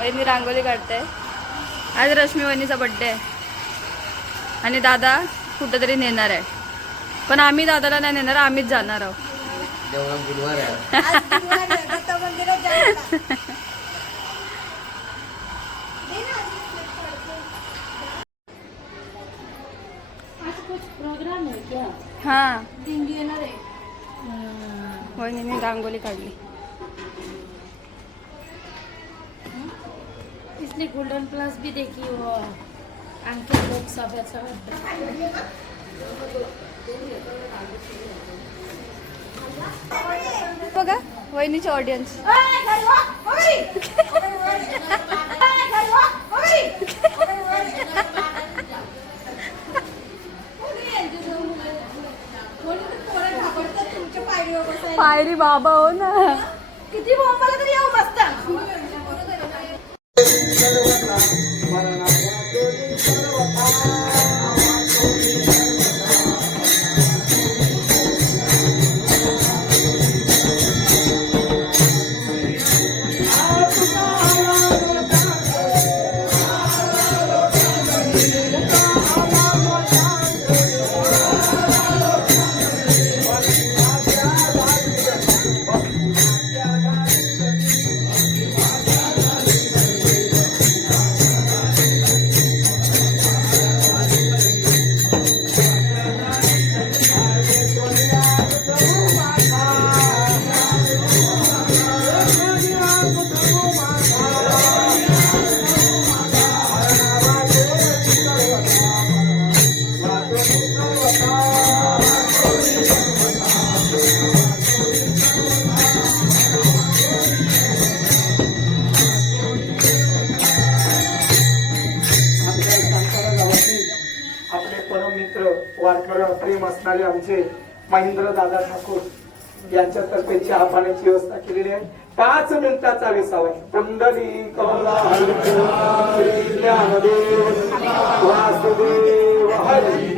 वहिनी रांगोली काढते. आज रश्मी वहिनीचा बड्डे आहे आणि दादा कुठेतरी नेणार आहे, पण आम्ही दादाला नाही नेणार, आम्हीच जाणार आहोत. हाँ वहिनीने रांगोली काढली. इसलिए गोल्डन प्लस भी देखी वो अंकित लोग सब बघा वहिनीची ऑडियन्स. पायरी बाबा हो ना, किती बोंबाला तरी येऊ मस्त. प्रेम असणारे आमचे महेंद्र दादा ठाकूर यांच्यातर्फे चहा पाण्याची व्यवस्था केलेली आहे. 5 मिनिटाचा विसावा आहे. कुंडली कमला हरी ज्ञानदेव वासुदेव हरी.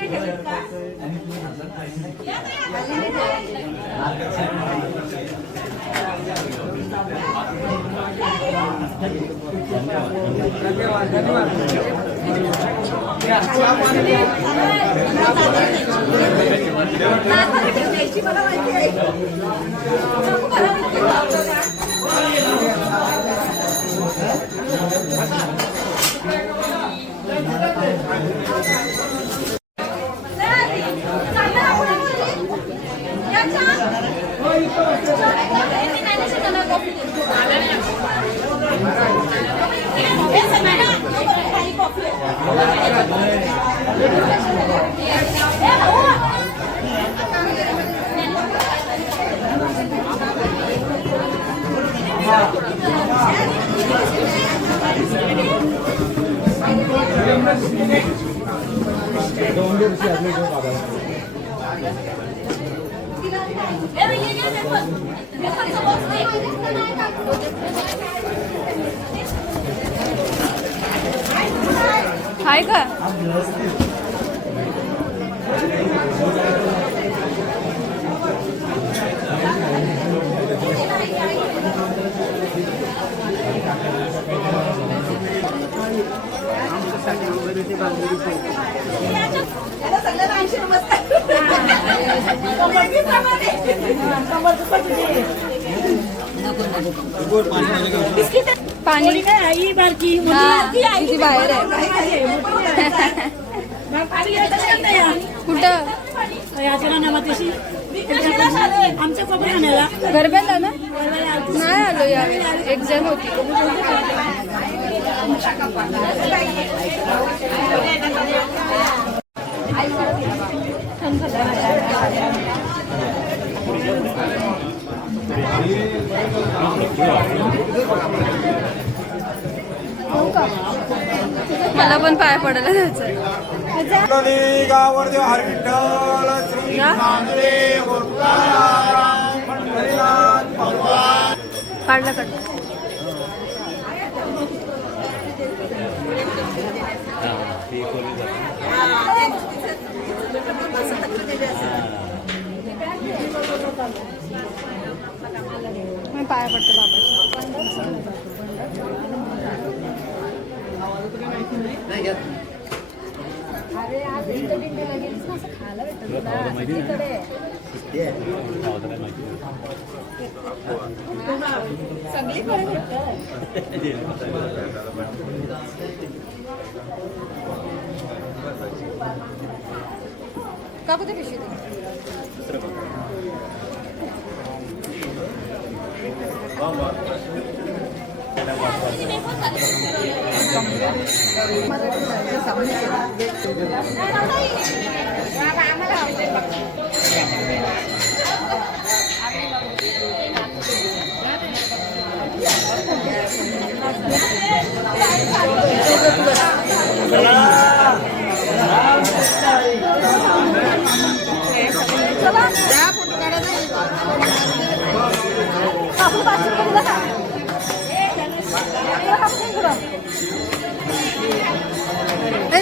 हाय का पाणी आई बारकी किती बाहेर आहे. कुठं आमच्या कोपऱ्या आणायला गरब्याला ना नाही आलो यावेळी, एक जण होती. मला पण पाय पडायला जायचं. गावरदेव हरविठ्ठल श्री नामदेव काढलं काढलं. मी पाया पडते बाबा. अरे आज इथं दिंडीला गेलीस ना, असं खायला भेटत तुला तिकडे. सगळीकडे भेटतं. काकू ते पिशवी दे.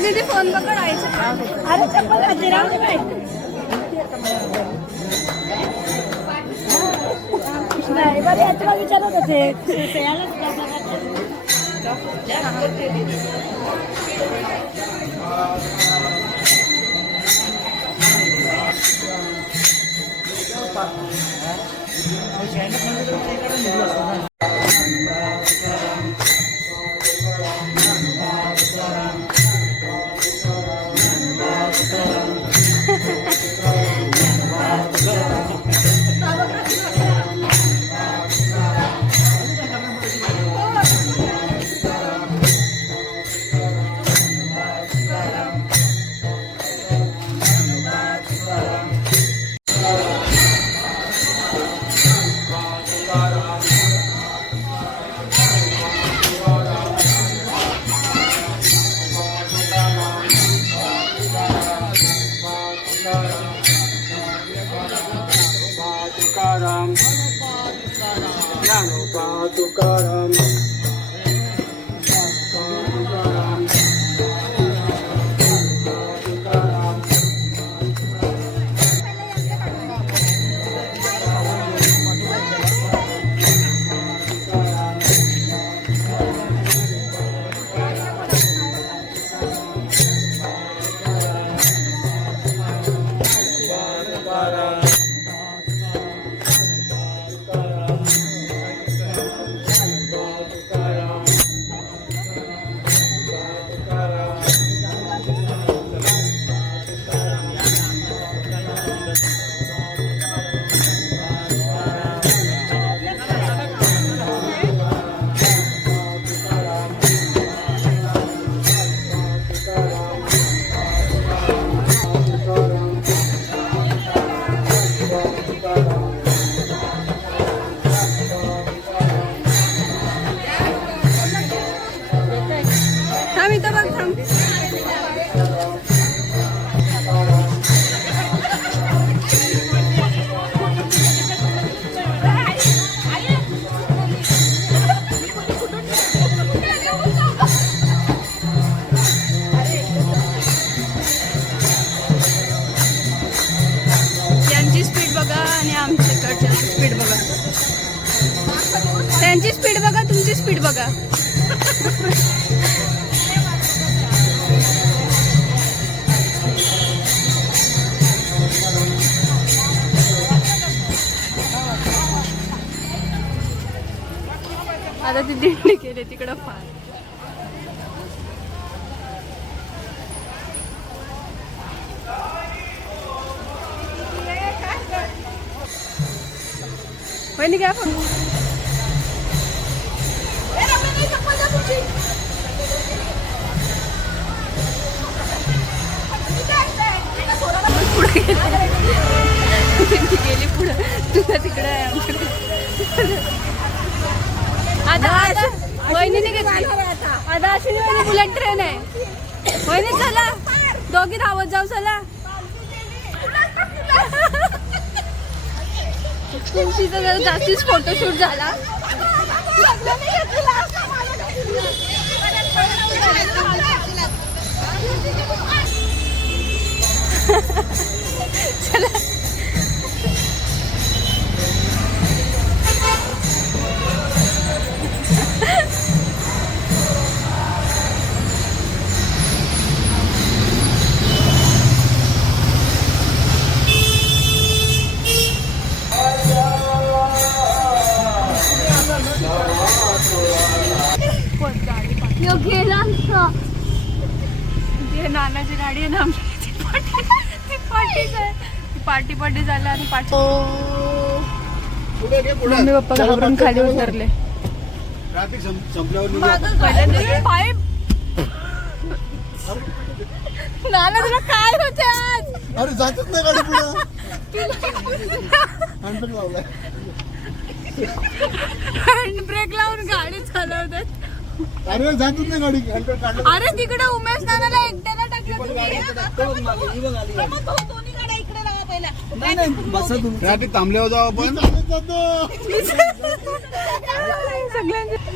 दीदी फोन पकडायचं. अरे चप्पल घातली राहू दे बाई. नाही बरं यात्रा विचारत होते. तुकाराम ज्ञानोबा तुकाराम तुकाराम तुकाराम. थांब इथं बघ थांब. यांची स्पीड बघा आणि आमच्याकडच्या स्पीड बघा. त्यांची स्पीड बघा, तुमची स्पीड बघा. आता ती दिंडी गेली तिकडं फार. वहिनी काय फोन. पुढे गेली पुढं, तुला तिकडे आहे आमच्याकडे. आता वहिनीने घेतली. आता अश्विनी वहिनी बुलेट ट्रेन आहे. वहिनी चला दोघी धावत जाऊ. चला तुमची तर जास्तीच फोटोशूट झाला. चला यो गेला ना. हे नानाची गाडी आहे ना आमची, ती पार्टीच आहे. ती पार्टी झालं आणि पार्टी मम्मी पप्पा घाबरून खाली उतरले. ट्रॅफिक संपल्यावर पाय नाना तुला काय होते आज? अरे जातच नाही गाडी पुढे हँडब्रेक लावलाय. हँड ब्रेक लावून गाडी चालवतात. अरे जातच नाही गाडी हँडब्रेक काढलं. अरे तिकडे उमेश नानाला एकट्याला टाकलं. ट्रॅफिक थांबल्यावर जाऊ आपण.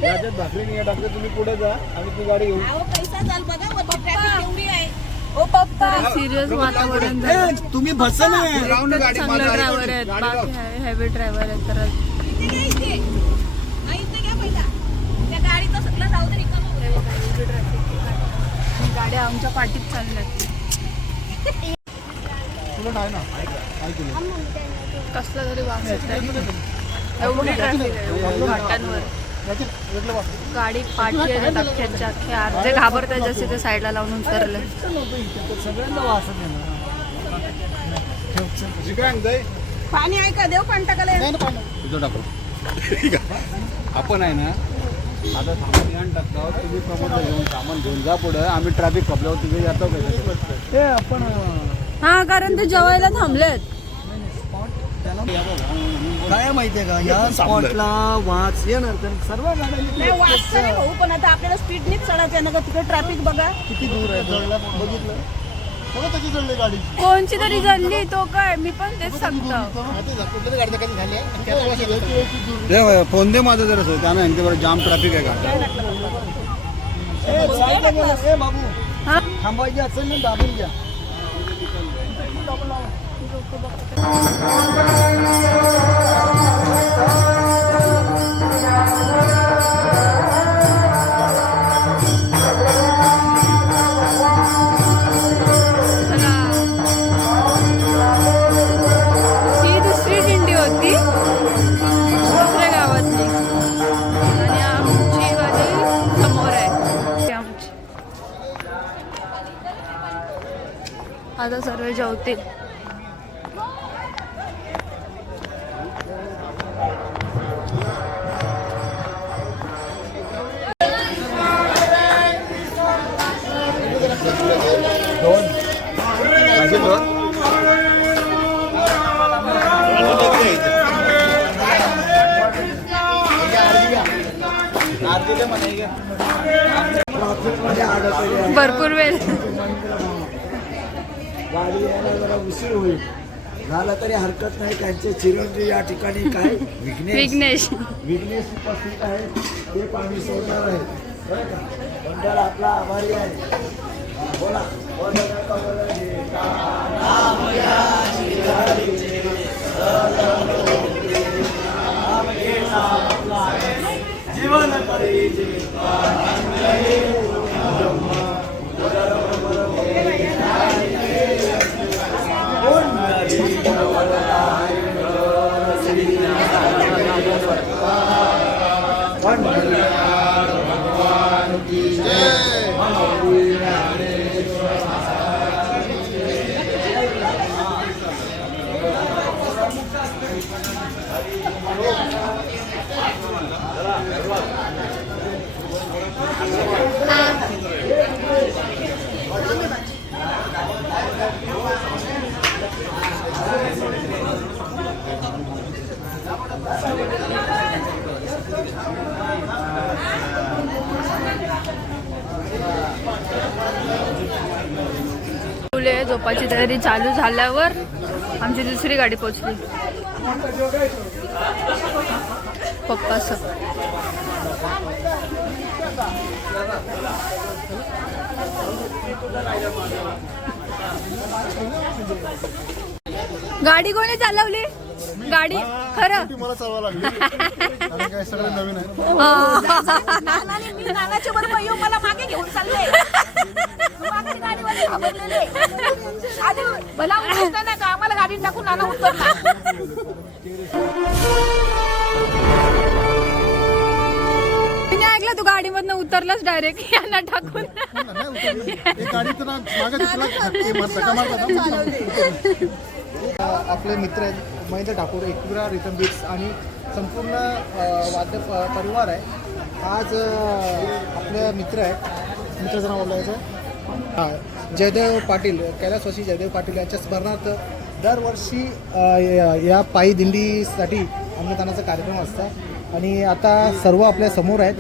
याच्यात भाकरी नाही टाकले तुम्ही पुढे जा आणि ती गाडी घेऊन. ओ पप्पा सिरियस वातावरण झालं. तुम्ही बसा नाही राहून गाडी चांगले ड्रायव्हर आहेत, बाकी हेवी ड्रायव्हर आहेत. तर गाड्या आमच्या पाठीत चालल्यात. तुला नाही ना काय केलं. कसला तरी वास येतोय. एवढी ट्रॅफिक आहे घाटांवर. गाडी पाठी आहे अख्ख्याच्या अख्ख्या. अर्धे घाबरतात जसे ते साईडला लावून उतरले. सगळ्यांना वास पाणी आहे का देव पण टाकायला. तुझं टाकू. आपण आहे ना आता सामान घ्यान टाकतो. तुम्ही प्रमोदला घेऊन सामान घेऊन जा पुढे. आम्ही ट्रॅफिक कपल्यावर तिथे येतो का आपण हा कारण ते जेवायला थांबलेत. काय माहितीये का या स्पॉटला वाच येणार तर सर्व नाही वाचतं नाही भाऊ, पण आता आपल्याला स्पीडनीच चढायचं ना. तिकडे ट्रॅफिक बघा किती दूर आहे. जळला बघितलं बघा त्याची जळली गाडी. कोणची तरी जल्ली तो काय मी पण तेच सांगतो. फोन दे माझा जरा सर त्यानं यांच्यावर जाम ट्रॅफिक आहे का. बाबू हा थांबायची असेल ना दाबून घ्या. ही दुसरी दिंडी होती दुसऱ्या गावातली आणि आमची गाडी समोर आहे. आमची आता सर्व जेवतील. भरपूर वेळ गाडी यायला जरा उशीर होईल झाला तरी हरकत नाही. त्यांचे चिरंजीव या ठिकाणी काय विघ्नेश विघ्नेश उपस्थित आहे. ते पाणी सोडणार आहे बरं का. मंडळ आपला आभारी आहे. बोला जीवन झोपाची तयारी चालू झाल्यावर आमची दुसरी गाडी पोहोचली. पप्पा गाडी कोणी चालवली? गाडी खरं मला चालवा लागली. आणि काय सगळं नवीन आहे. नानाने मी नानाच्या बरोबर येऊ मला मागे घेऊन चालले. मागे गाडीवाले घाबरलेले. आधी भला उतरताना का आम्हाला गाडीत टाकून नाना उतरला. मी ऐकलं तू गाडीमधनं उतरलास डायरेक्ट यांना टाकून. नाही उतरली. एक गाडी तर मागे तिथला धक्के मारतात. आपले मित्र आहेत महेंद्र ठाकूर, एकविरा रिथम बीट्स आणि संपूर्ण वाद्य परिवार आहे. आज आपले मित्र आहेत, मित्राचं नाव बोलायचं हां, जयदेव पाटील, कैलासवासी जयदेव पाटील यांच्या स्मरणार्थ दरवर्षी या पायी दिंडीसाठी अन्नदानाचा कार्यक्रम असतात आणि आता सर्व आपल्या समोर आहेत.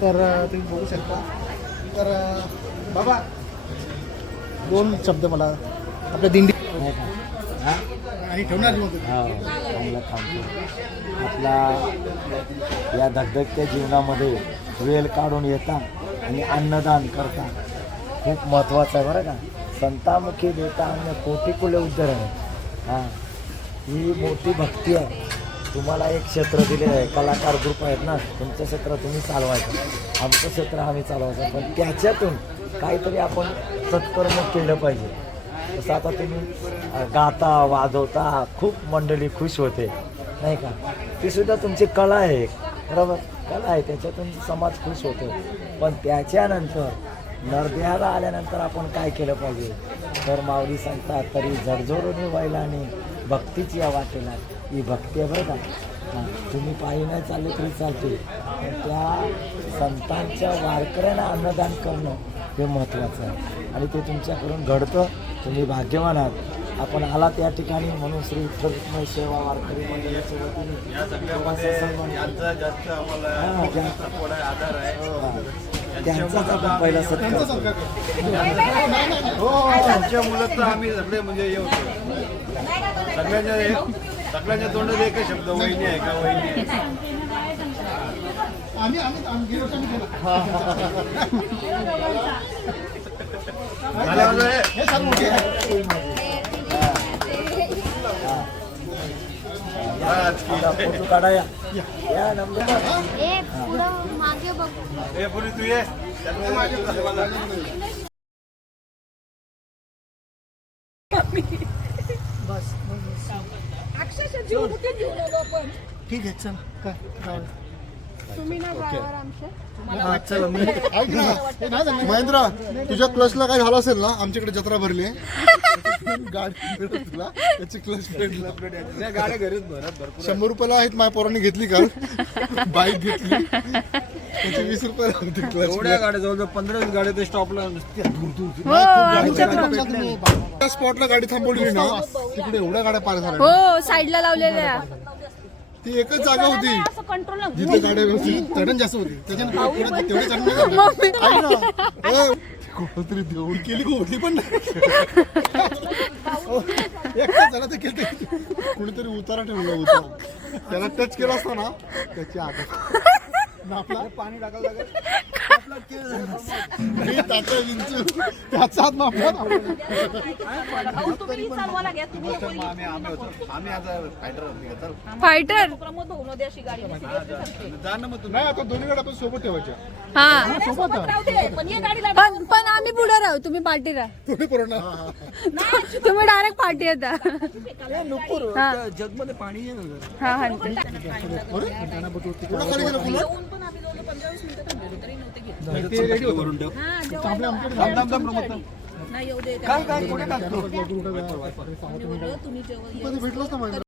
तर तुम्ही बोलू शकता. तर बाबा 2 शब्द मला आपल्या दिंडी आणि ठेवणार चांगला थांबतो. आपला या धगधगत्या जीवनामध्ये वेळ काढून येता आणि अन्नदान करता खूप महत्त्वाचं आहे बरं का. संतामुखी देता अन्न कोटी कुले उद्धरण. हां, ही मोठी भक्ती आहे. तुम्हाला एक क्षेत्र दिले आहे, कलाकार ग्रुप आहेत ना, तुमचं क्षेत्र तुम्ही चालवायचं, आमचं क्षेत्र आम्ही चालवायचं, पण त्याच्यातून काहीतरी आपण सत्कर्म केलं पाहिजे. तसं आता तुम्ही गाता वाजवता, खूप मंडळी खुश होते नाही का. ती सुद्धा तुमची कला आहे, बरोबर कला आहे, त्याच्यातून समाज खुश होतो. पण त्याच्यानंतर नरदेहाला आल्यानंतर आपण काय केलं पाहिजे. तर माऊली सांगतात तरी जडजोडून वैलाने भक्तीची या वाटेला. ही भक्ती आहे बरं का. हां, तुम्ही पायी नाही चालले तरी चालते, पण त्या संतांच्या वारकऱ्यांना अन्नदान करणं हे महत्त्वाचं आहे आणि ते तुमच्याकडून घडतं. तुम्ही भाग्यवान आहात. आपण आलात या ठिकाणी म्हणून श्री विठ्ठल रुक्मिणी सेवा वारकरी मंडळाच्या वतीने त्यांचाच आपण पहिला सत्कार. आमच्या मुलं तर आम्ही सगळे म्हणजे हे होतो, सगळ्यांच्या तोंडात एकच शब्द वहिनी आहे का वहिनी आहे. फोटो काढा या नंबर. मागे बघू. हे पुरी तू ये. अक्षरशः जीव कुठे घेऊन आलो आपण. ठीक आहे चल काय जाऊ. तुम्ही ना ड्रायव्हर आमचे. चला मी ऐक ना महेंद्र, तुझ्या क्लचला काय झालं असेल ना, आमच्याकडे जत्रा भरली आहे, गाडी मिळेल तुला त्याची क्लच प्लेट गाड्या घरीच भरत भरपूर 100 रुपयाला आहेत. माझ्या पोरांनी घेतली काल बाईक घेतली, त्याची 20 रुपयाला होती क्लच. एवढ्या गाड्या जवळजवळ 15 गाड्या ते स्टॉपला नुसत्या दूर दूर. हो आमच्या स्पॉटला गाडी थांबवली ना, तिकडे एवढ्या गाड्या पार झाल्या. हो साईडला लावलेल्या. ती एकच जागा होती असं कंट्रोल जिथे गाड्या व्यवस्थित चढण जास्त होती, त्याच्यानंतर तेवढे चढण नाही. कोणतरी देऊन केली होती पण एकटा जरा ते केलं, कुणीतरी उतारा ठेवला होता, त्याला टच केला असता ना त्याची आग आपला पाणी टाकायला लागेल. त्याचा हात मापला. तुम्ही चालवायला घ्या. तुम्ही आम्ही आता फायटर फायटर. प्रमोद भाऊ नदी अशी गाडी जा ना मग नाही आता दोन्ही गाड्या आपण सोबत ठेवायच्या. हा सोबत राहू दे, पण ये गाडीला पण आम्ही पुढे राहू, तुम्ही पार्टी राहा. दोन्ही पोरांना तुम्ही डायरेक्ट पार्टी येता. जगमध्ये पाणी आहे ना. हा हा पुढं खाली गेलं पुन्हा. पण आम्ही जवळ 15-20 मिनिटं थांबलेलो तरी नव्हते घेत. ते रेडी भरून ठेव. हा जेव्हा नाही येऊ दे. काय काय कुठे टाकतो तुम्ही जेव्हा कधी भेटलोच ना महेंद्र.